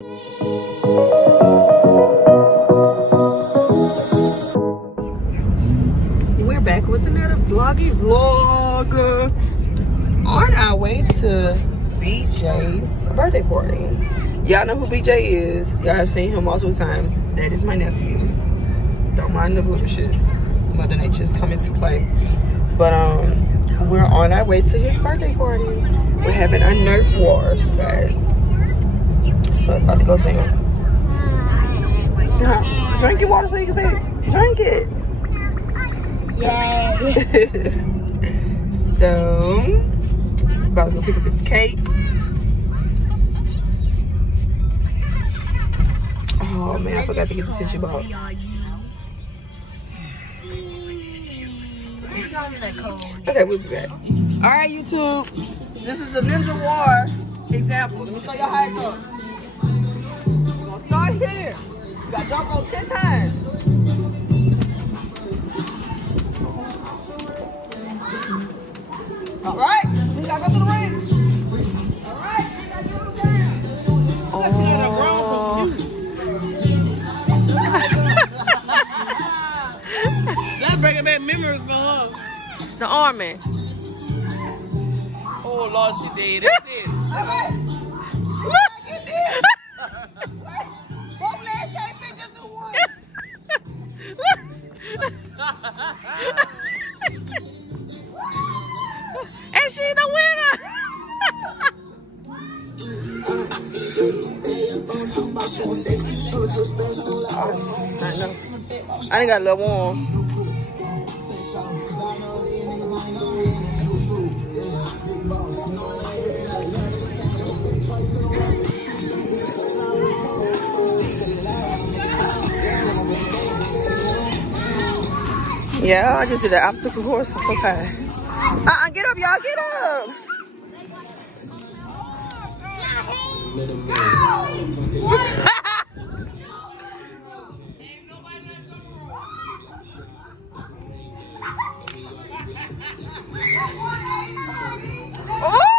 We're back with another vloggy vlog. On our way to BJ's birthday party. Y'all know who BJ is. Y'all have seen him multiple times. That is my nephew. Don't mind the blemishes. Mother Nature's coming to play. But we're on our way to his birthday party. We're having a Nerf wars, guys. So it's about to go down. Drink your water so you can say drink it. Yay. So about to go pick up his cake. Oh man, I forgot to get the tissue box. Okay, we'll be back. Alright, YouTube. This is a Ninja War example. Let me show y'all how it goes. We're gonna start here. You got jump rope 10 times. Alright, you gotta go to the ring. Alright, you gotta go to the ring. Oh. That bringing back memories for her. The army. Oh Lord, she did. It did. Alright. Get this. Both legs can't fit, just do one. And she the winner. I know. I done got a little warm. Yeah, I just did the obstacle course. I'm so tired. Get up, y'all. Get up. Oh!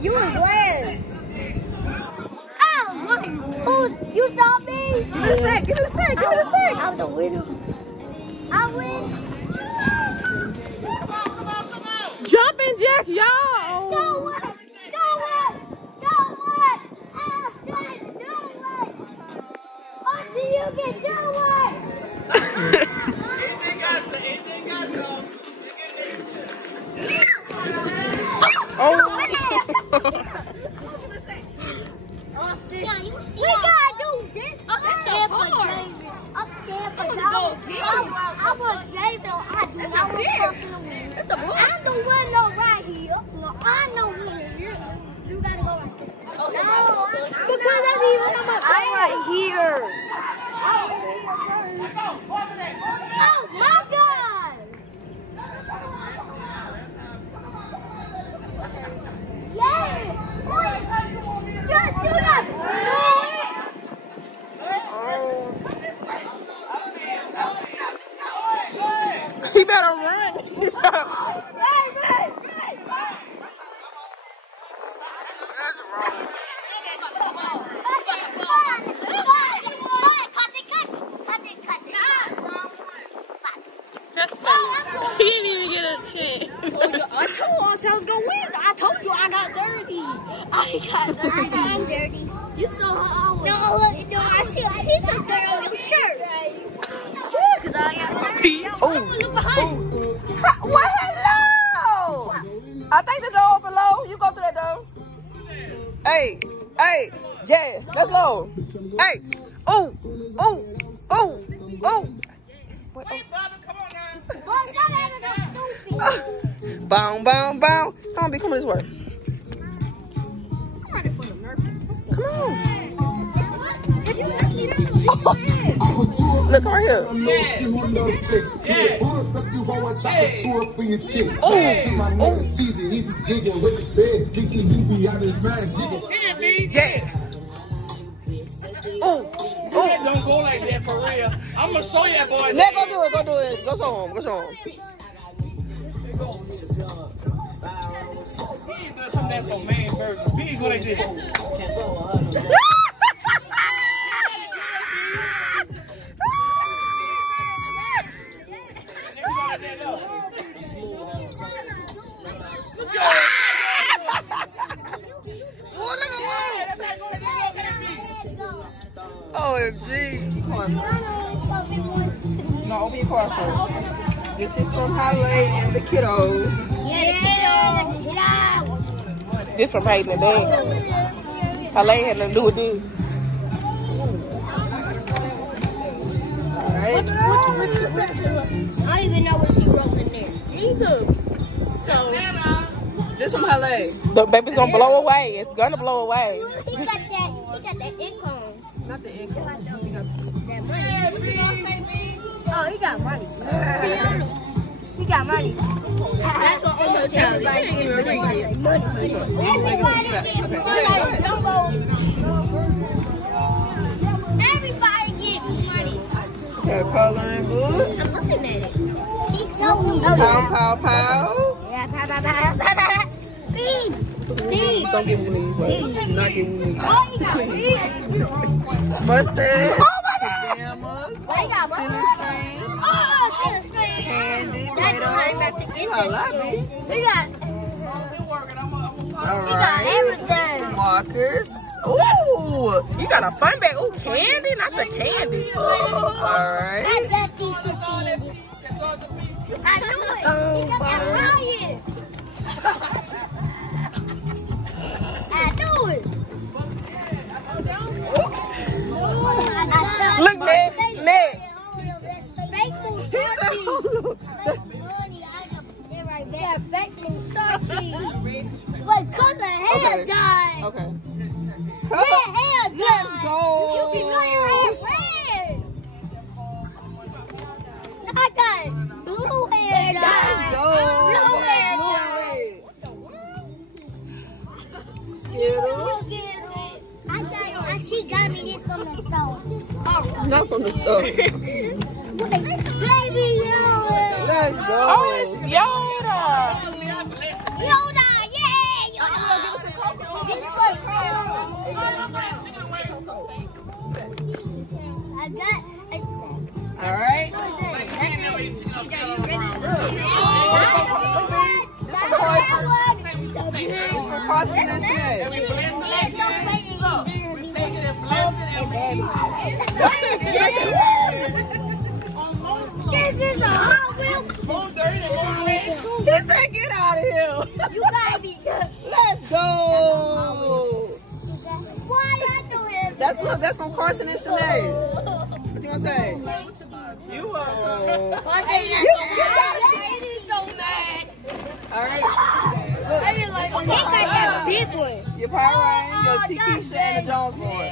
You were where? Oh, look. You saw me? Give me a sec. Give me a sec. Give me a sec. I'm the winner. I win. Jumping jack, y'all. Do it. Do it. Do it. Do it. Until you can do it. Oh. We gotta do this. I'm scared for David. I'm scared for David. I'm a David. I'm the winner right here. No, I'm the winner. You gotta go right there. Oh, no, I'm right here. Oh my God! I'm dirty. You saw her always. No, I see a piece of dirt on your shirt. Because I got look behind. What? Hello? I think the door open low. You go through that door. Hey, yeah, let's go. Hey, oh. Boom. Come on, be coming this way. I'm ready for the Nerf. Come on. Look, come right here. Don't go like that for real. I'm gonna show you that boy. Go do it. Go show him. He ain't doing something that for man first. He ain't go like this. OMG. No, open your car first. This is from Holly and the kiddos. This from Hayden and Dad. Holly had nothing to do with this. Alright. What? I don't even know what she wrote in there. Me too. So, this from Holly. The baby's gonna blow away. It's gonna blow away. He got that ink on. Not the ink. That money. Oh, he got money. He got money. That's what I'm telling you. Everybody get money. Okay, coloring good. I'm looking at it. He's showing me. Pow. Yeah, pow. Please. Don't give me these. Like, not give me these. Oh, he got money. Mustard. Oh my God. Pajamas. They got money. Silly string. Oh, silly string. Candy. That's hard not to get this. He got everything. Markers. Ooh, you got a fun bag. Ooh, candy, not the candy. Alright. That's that teacher candy. I knew it. He got that riot. I knew it. Look, Nick. Fake food yeah, fake food Wait, cut the hair dye. Okay. Red hair dye. Let's go. You can cut your hair red. I got blue hair dye. Let's go. Blue hair Skittles. She got me this from the store. Not from the store. Baby Yoda. Let's go. Oh, it's Yoda. Yoda, yeah, Yoda. This was I got. All right. This is a Hot Wheel. He said, get out of here. You gotta be good. Let's go. Why I do it? That's from Carson and Sinead. What you gonna say? You are. So mad. All right. He got that big one. Your Power Ranger, your Tikisha, and the Jones boy.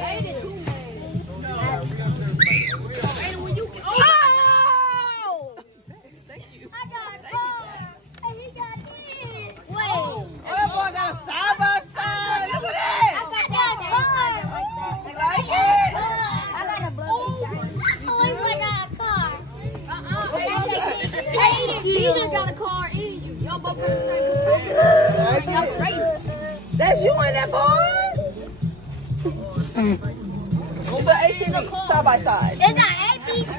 That's you in that boy? It's an ATV, side by side. It's an ATV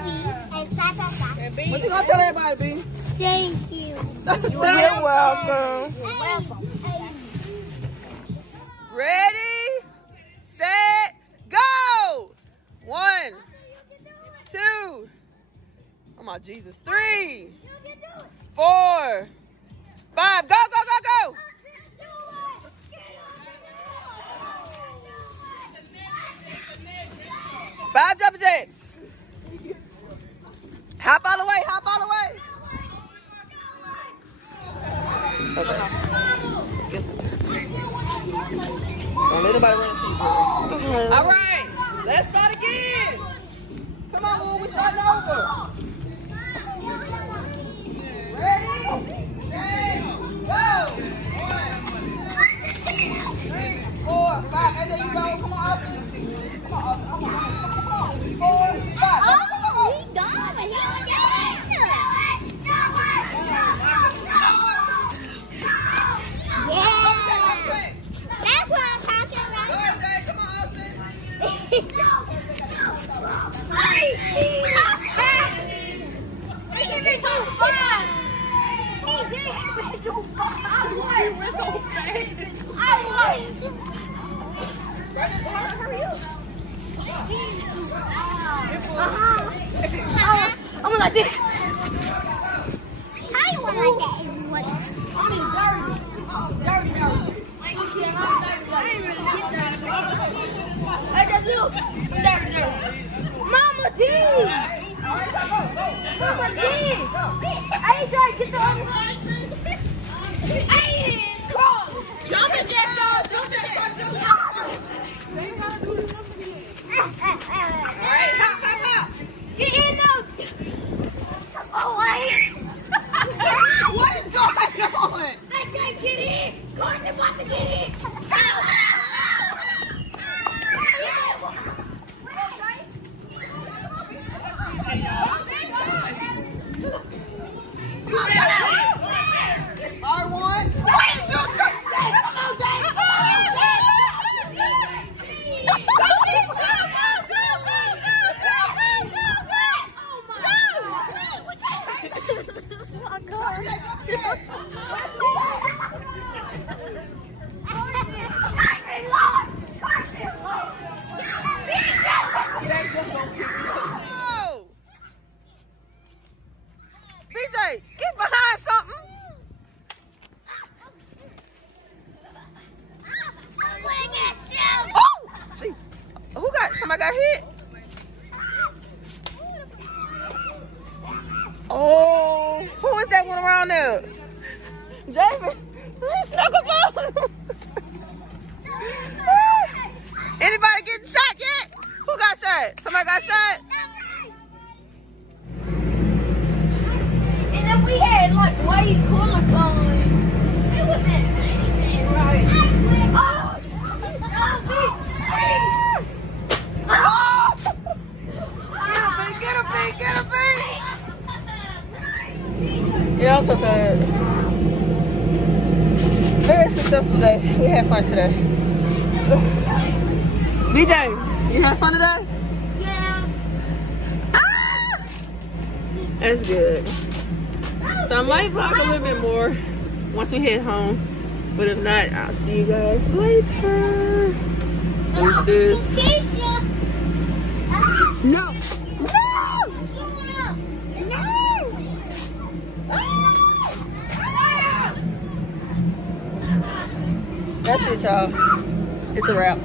and side by side. What you gonna tell everybody, B? Thank you. You're welcome. You're welcome. Ready? Jesus. 3, 4, 5. Go, go, go, go. 5 jumping jacks. Hop all the way, hop all the way. Okay. Don't let nobody run into you, girl. All right, let's start again. Come on, Will, we starting over. Ready, set, go. 4, 5, and there you go. Come on, Austin. Come on, Austin. Come on. 4, 5. Oh, he got it. He got it. Yeah. That's what I'm talking about. Go ahead, Jay. Come on, Austin. I'm gonna like this. How you want like that? I mean, dirty. I ain't really get dirty. I just look dirty. Mama D. I ain't trying to get the other one. I ain't cross. Jumping jack, dog. Jumping jack. All right, hop. Get in those. Oh, What is going on? I can't get in. Courtney's about to get in. R1. Come on, Dave. BJ, get behind something. Oh, jeez. Somebody got hit? Oh, who is that one around there? Jamie, he stuck a ball. Anybody getting shot yet? Who got shot? Somebody got shot? And then we had like white color guns. It wasn't anything right. Oh! Get him, B! Yeah, I'm so sad. Very successful day. We had fun today. BJ, you had fun today? Yeah. Ah! That's good. So I might vlog a little bit more once we head home. But if not, I'll see you guys later. Deuces. No! That's it, y'all. It's a wrap.